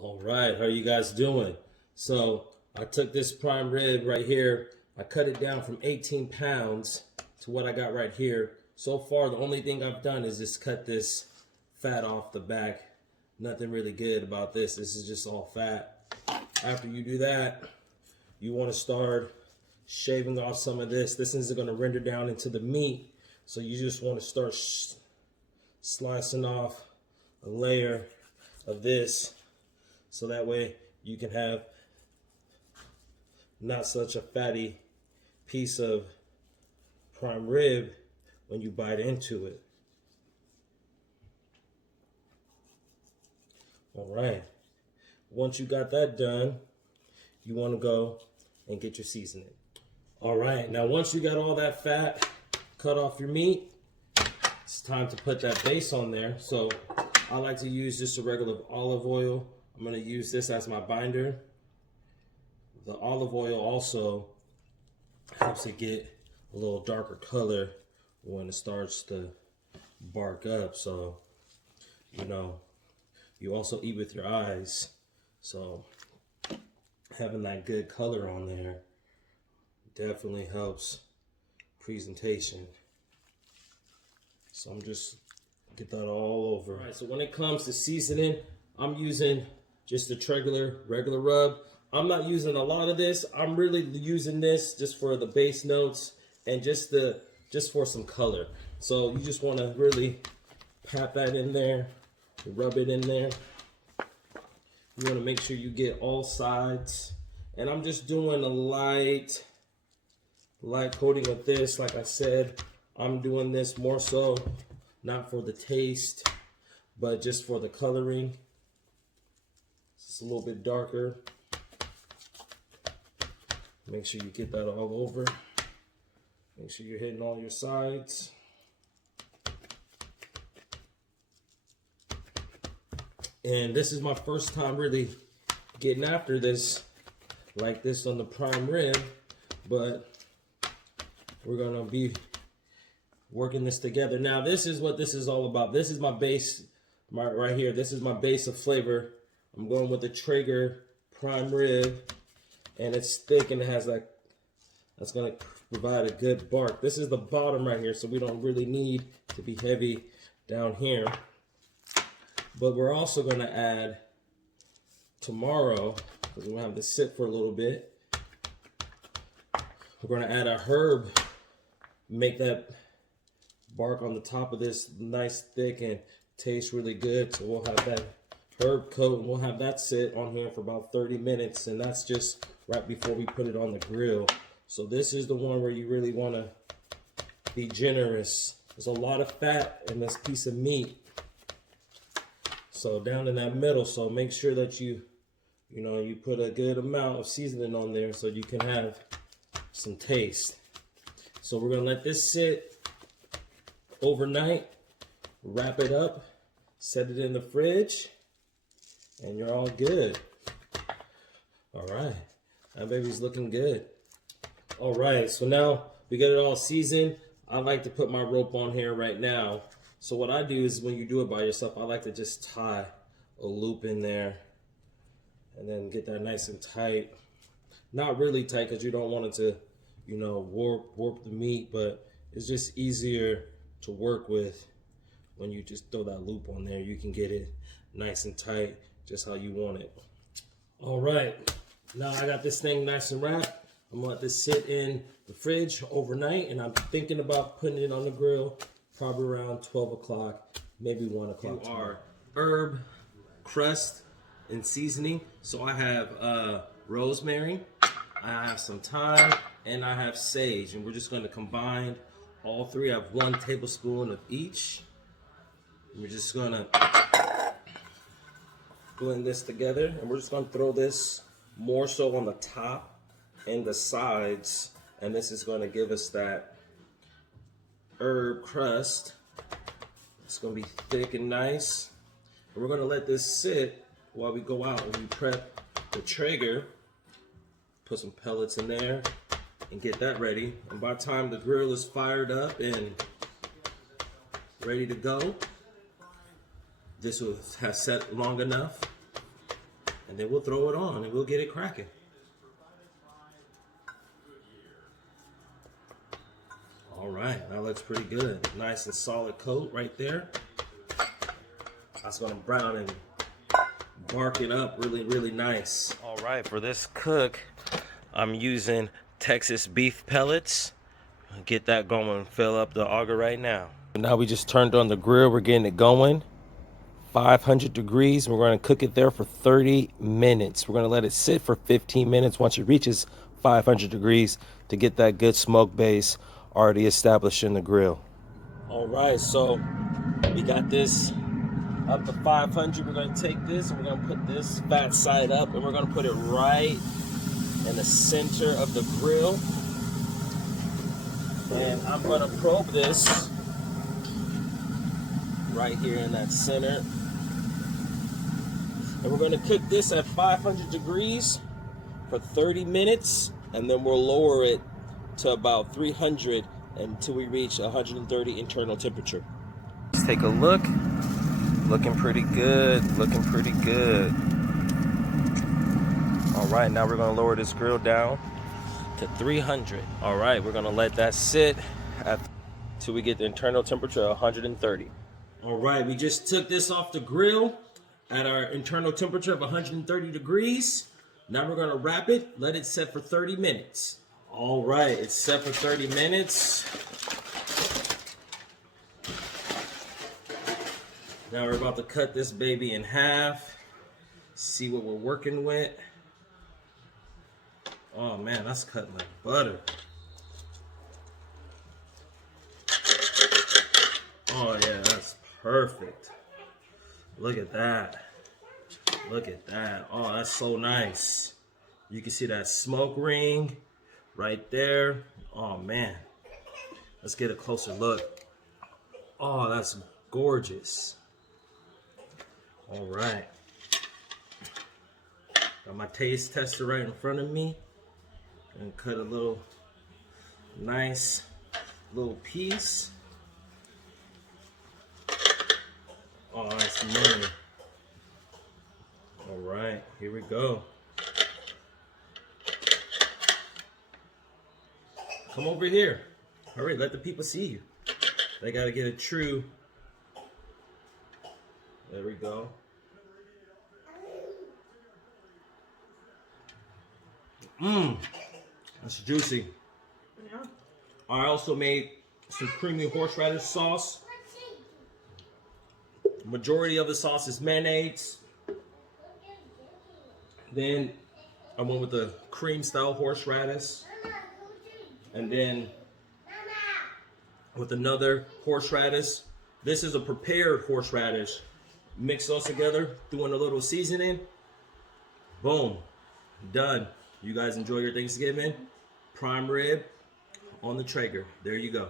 All right, how are you guys doing? So I took this prime rib right here. I cut it down from 18 pounds to what I got right here. So far, the only thing I've done is just cut this fat off the back. Nothing really good about this. This is just all fat. After you do that, you want to start shaving off some of this. This isn't going to render down into the meat. So you just want to start slicing off a layer of this. So that way you can have not such a fatty piece of prime rib when you bite into it. All right. Once you got that done, you want to go and get your seasoning. All right. Now, once you got all that fat cut off your meat, it's time to put that base on there. So I like to use just a regular olive oil. I'm going to use this as my binder. The olive oil also helps it get a little darker color when it starts to bark up. So, you know, you also eat with your eyes. So having that good color on there definitely helps presentation. So I'm just get that all over. All right, so when it comes to seasoning, I'm using just a regular rub. I'm not using a lot of this. I'm really using this just for the base notes and just for some color. So you just want to really pat that in there, rub it in there. You want to make sure you get all sides. And I'm just doing a light coating of this. Like I said, I'm doing this more so not for the taste, but just for the coloring. It's a little bit darker. Make sure you get that all over. Make sure you're hitting all your sides. And this is my first time really getting after this like this on the prime rib, but we're gonna be working this together. Now this is what this is all about. This is my base, right here. This is my base of flavor. I'm going with the Traeger prime rib, and it's thick and it has that's gonna provide a good bark. This is the bottom right here, so we don't really need to be heavy down here. But we're also gonna add tomorrow, because we're gonna have to sit for a little bit. We're gonna add a herb, make that bark on the top of this nice thick and taste really good. So we'll have that herb coat and we'll have that sit on here for about 30 minutes, and that's just right before we put it on the grill. So this is the one where you really want to be generous. There's a lot of fat in this piece of meat, so down in that middle. So make sure that you put a good amount of seasoning on there so you can have some taste. So we're gonna let this sit overnight, wrap it up, set it in the fridge, and you're all good. All right, that baby's looking good. All right, so now we get it all seasoned. I like to put my rope on here right now. So what I do is when you do it by yourself, I like to just tie a loop in there and then get that nice and tight. Not really tight because you don't want it to, warp the meat, but it's just easier to work with when you just throw that loop on there. You can get it nice and tight just how you want it. All right, now I got this thing nice and wrapped. I'm gonna let this sit in the fridge overnight, and I'm thinking about putting it on the grill probably around 12 o'clock, maybe 1 o'clock. Our herb, crust, and seasoning. So I have rosemary, I have some thyme, and I have sage, and we're just gonna combine all three. I have 1 tablespoon of each. We're just gonna blend this together, and we're just gonna throw this more so on the top and the sides, and this is gonna give us that herb crust. It's gonna be thick and nice. And we're gonna let this sit while we go out and we prep the Traeger. Put some pellets in there and get that ready. And by the time the grill is fired up and ready to go, this will have set long enough And then we'll throw it on and we'll get it cracking. All right, that looks pretty good. Nice and solid coat right there. That's gonna brown and bark it up really, really nice. All right, for this cook, I'm using Texas beef pellets. Get that going, fill up the auger right now. Now we just turned on the grill, we're getting it going. 500 degrees, we're gonna cook it there for 30 minutes. We're gonna let it sit for 15 minutes once it reaches 500 degrees to get that good smoke base already established in the grill. All right, so we got this up to 500. We're gonna take this and we're gonna put this fat side up and we're gonna put it right in the center of the grill. And I'm gonna probe this right here in that center. And we're gonna cook this at 500 degrees for 30 minutes, and then we'll lower it to about 300 until we reach 130 internal temperature. Let's take a look. Looking pretty good, looking pretty good. All right, now we're gonna lower this grill down to 300. All right, we're gonna let that sit till we get the internal temperature of 130. All right, we just took this off the grill at our internal temperature of 130 degrees. Now we're gonna wrap it, let it set for 30 minutes. All right, it's set for 30 minutes. Now we're about to cut this baby in half. See what we're working with. Oh man, that's cut like butter. Oh yeah, that's perfect. Look at that. Look at that. Oh, that's so nice. You can see that smoke ring right there. Oh man. Let's get a closer look. Oh, that's gorgeous. All right. Got my taste tester right in front of me. And cut a little nice little piece. Oh, that's money. All right, here we go. Come over here. Hurry, let the people see you. They gotta get a true. There we go. That's juicy. Yeah. I also made some creamy horseradish sauce. Majority of the sauce is mayonnaise. Then I went with the cream style horseradish. And then with another horseradish. This is a prepared horseradish. Mix those together, doing a little seasoning. Boom, done. You guys enjoy your Thanksgiving. Prime rib on the Traeger. There you go.